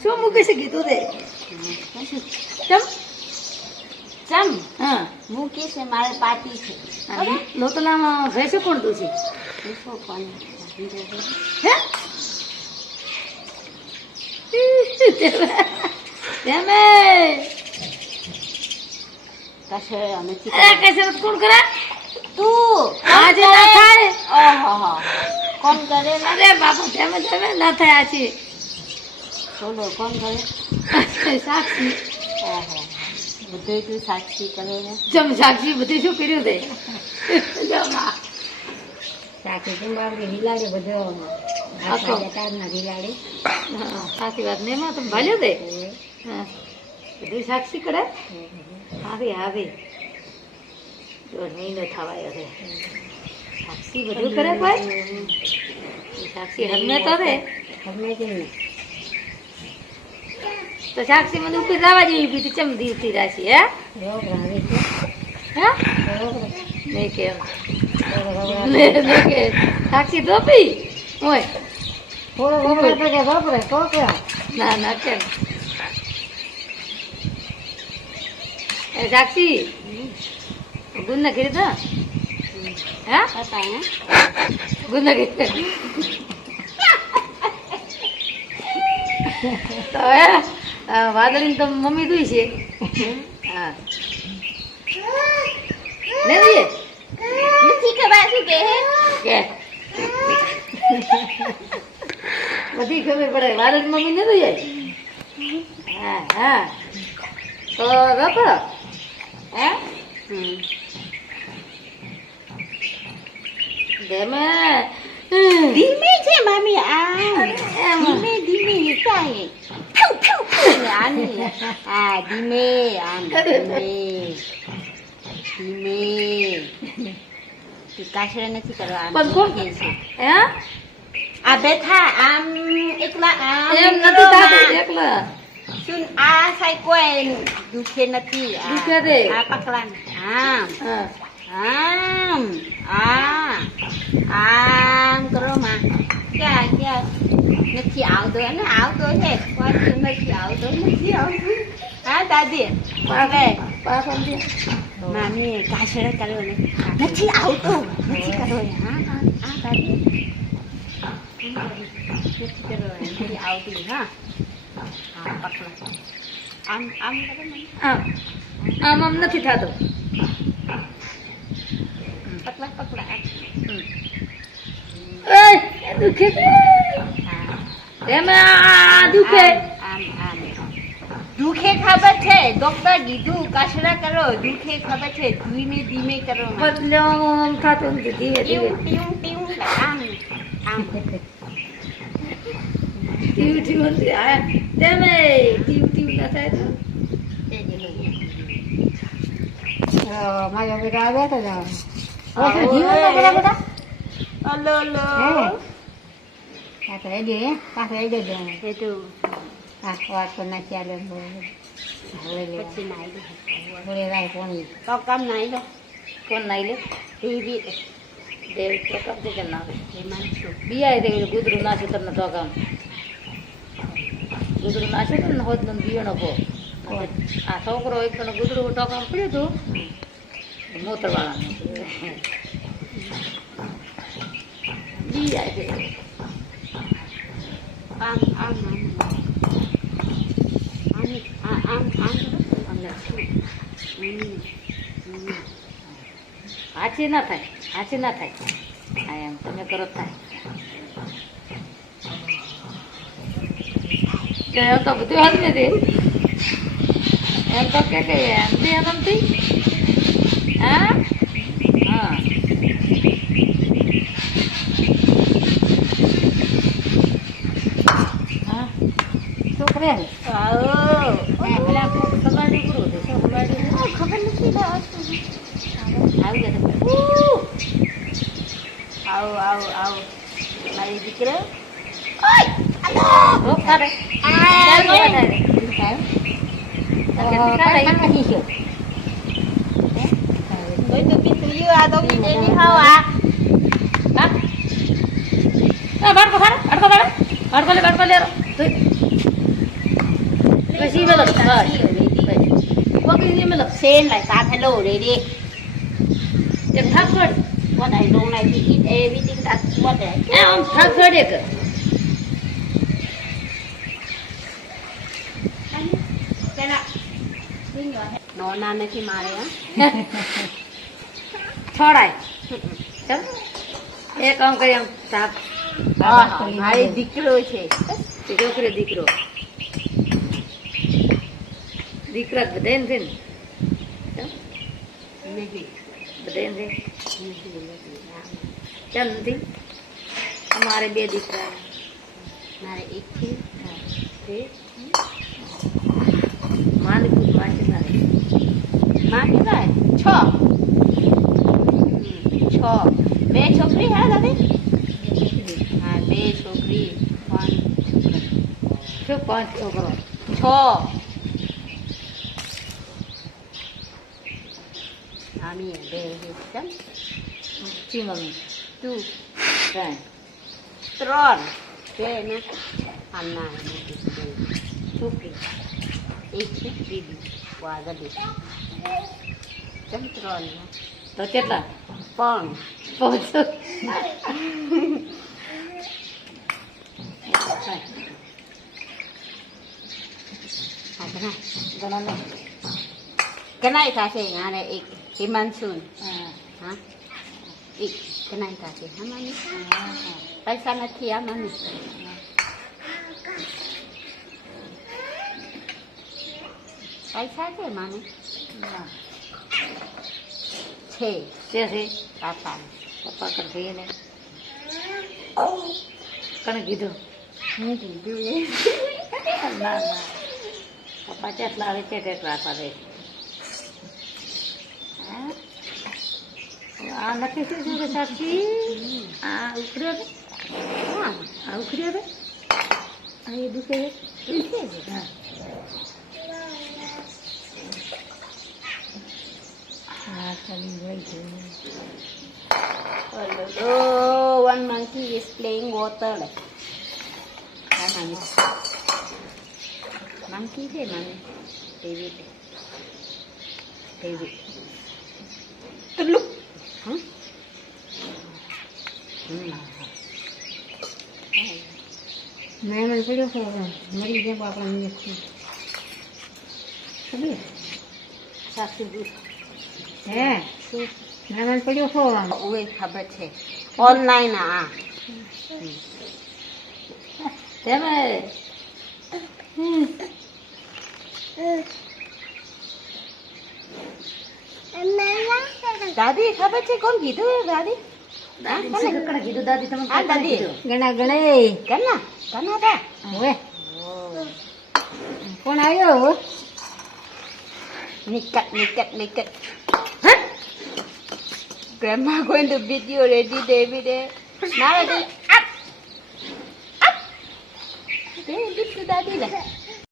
શું મૂકી છે કીધું તે ચમ ચમ હા મૂકી છે મારે પાર્ટી છે લોટલામાં ભેંસો કોણ તું છે પૂછો કોને હે તેમે કશે અમે કસરત કોણ કરે તું આજે ના થાય ઓહો કોણ કરે અરે બાપા તેમે તેમે ના થાય આજે બોલો કોણ કરે સાક્ષી ઓહો બધું તું સાક્ષી કરે ને જમ સાક્ષી બધી શું કર્યું તે જમા સાક્ષી કેમ આપણે હિલાડે બધો આખો તારના હિલાડે સાચી વાત ને એમાં તો ભલ્યો તે હા બધું સાક્ષી કરે આવે આવે 1.5 મહિનો થવાયો છે સાક્ષી બધું કરે કોઈ સાક્ષી હમે તો રે હમે કેમ તો સાક્ષી મને ઉપર જવા જેવી પીતી ચમ દીવતી રાશી હે હે નહીં કેમ સાક્ષી ધોપી હોય ના ના કેમ એ સાક્ષી ગુંદ કરી તો હે ગુંદ કરી તો હે વાદળી તો મમ્મી દુઈ છે હા ને દઈએ નથી ખબર શું કે કે બધી ખબર પડે વાદળી મમ્મી ને દઈએ હા હા તો રખો હે ધીમે છે મામી આ ધીમે ધીમે ચાહે આની આ ધીમે આમ ધીમે ધીમે કાશરા નથી કરવા પણ કોણ કે છે હે આ બેઠા આમ એકલા આમ એમ નથી થતું એકલા સુન આ સાઈ કોઈ દુખે નથી દુખે દે આ પકડાન આમ હા આમ આમ કરો માં ક્યાં ક્યાં નથી આવતો ને આવતો છે કોઈ નથી આવતો હા દાદી પાછળ મામી કાશડા કર્યો ને નથી આવતો નથી કર્યો હા હા હા દાદી નથી કર્યો નથી આવતી હા હા પકડો આમ આમ કરો ને આમ આમ આમ નથી થતો પકડા પકડા એ દુખે એમાં દુખે આમ આમ દુખે ખબર છે ડોક્ટર કીધું કાશડા કરો દુખે ખબર છે ધીમે ધીમે કરો બદલો આમ થતો નથી ધીરે ધીરે ટીવ ટીવ આમ આમ ટીવ ટીવ નથી આ તેમે ટીવ ટીવ ના થાય તો મારા બેટા આવ્યા તો જાવ જીવન બેટા હલો હલો પાછળ આવી ગયો પાછળ આવી ગયો એ તો હા વાત પર ના ચાલે પછી નાઈ બોલે રાય કોણી તો કામ નાઈ લો કોણ નાઈ લે ટીવી દેવ તો કબ દે ના એમાં શું બિયા દે ગુદરું નાશે તમને તો કામ ગુદરું નાશે ને હોત ને બિયાનો કો આ છોકરો એક પણ ગુદરું ટોકામ પડ્યું હતું મોતરવાળાને બિયા દે આમ આમ આમ આમ આમ હાચી ના થાય હાચી ના થાય હા એમ તમે કરો થાય એમ તો બધું હાથ ને દે એમ તો કે એમ થી એમથી હા હા હા છોકરે આવો પેલા કબાડી પૂરું છે શું કબાડી ખબર નથી આવી ગયા આવો આવો આવો મારી દીકરો રોકાડે tôi tự biết tự yêu à tôi biết đi không à બાળકો બાળકો બાળકો બાળકો લે પછી મતલબ વગી મતલબ Sen lại ta thay đồ đấy đi. એક થાક છોડ What I do này we eat everything that what I આમ થાક છોડ એક nó nan này khi mà đấy á. છોડાય ચાલ એક કામ કરી આમ થાક Hai દીકરો છે. છોકરી દીકરો દીકરા બધાને છે ને નહીં બધાને છે ચાલ નથી અમારે 2 દીકરા મારે એક છે છે માની પૂછ માનશે ના માં કેટલા 6 બે છોકરી હે દાદી હા 2 છોકરી 1 શું 5 છોકરો 6 આમી બે છે ચી મમ્મી 2 કાંઈ 3 બે ને આના છોકરી એક છે દીદી વાગડી ચમ 3 તો કેટલા પણ 5 ઘણા cái này ta sẽ ngã này ít cái man sun હા hả ít cái này ta sẽ hả mami tại sao nó kia mami tại sao thế mami chê છે છે papa પપ્પા કરશે ને કને કીધું không thì đưa vậy ના ના પપ્પા કેટલા આવે છે કેટલા કરે આ નથી શું છે સાક્ષી આ ઉખડ્યો ને હા આ ઉખડ્યો ને આ એ દુખે છે હા હા ચાલી ગઈ છે oh one monkey is playing water like hả mami monkey thế mami David David từ lúc hả મેં મને પડ્યો મરી જાય બાપડા ખબર સાસુ હે મેં મને પડ્યો છો ઉએ ખબર છે ઓનલાઈન આ તમે દાદી ખબર છે કોણ કીધું દાદી દાદી કકડા કીધું દાદી તમે હા દાદી ગણા ગણે કના કના તા હવે કોણ આવ્યો હો નિકટ grandma going to beat you already David now David up David to daddy lah